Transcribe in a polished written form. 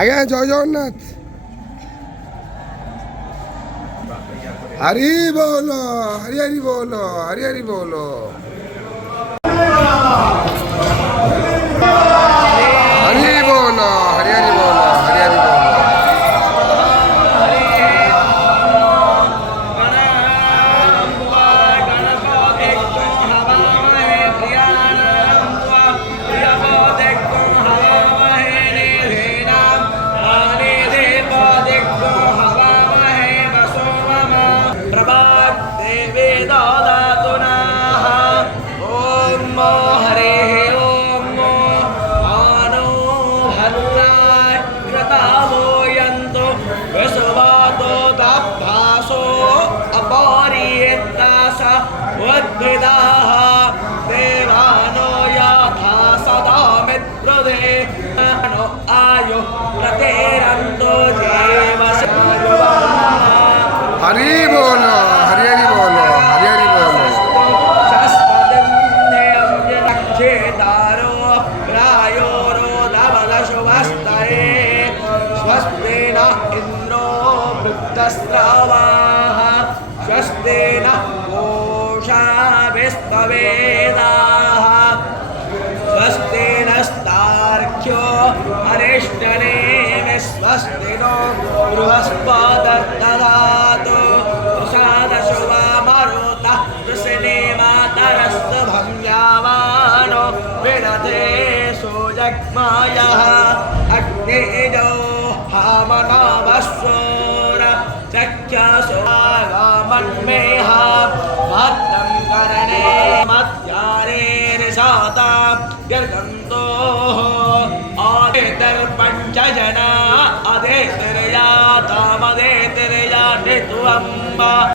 আজ্ঞা জয় জগন্নাথ। হরি বল, হরি হরি বল, হরি হরি বল। হরি বল, হরি হরি বল, হরি হরি বল। देवानो याथा सदा मित्रदे आयो प्रतेरंतो जीवस्यायुवा हरि बोल, हरि हरि बोल, हरि हरि बोल। क्षेदारो रायोरो धवलशुभस्तये स्वस्ति न इन्द्रो वृत्तस्रवाः स्वस्ति न वेदाः स्वस्ति नस्तार्क्ष्यो अरिष्टनेमि स्वस्ति नो बृहस्पतिर्दधातु प्रसादशुभा मरुतः वृषणे मातरस्तु भंग्यावानो विदधे सुजग्मायः अग्निजो हामनावस्वोर चक्षसुवागामन्मेहा भद्रं करणे मध्यारे निशाता गर्गन्तोः आदेतर्पञ्चजना अदेतिर्यातामदेतिर्या नित्वम्बा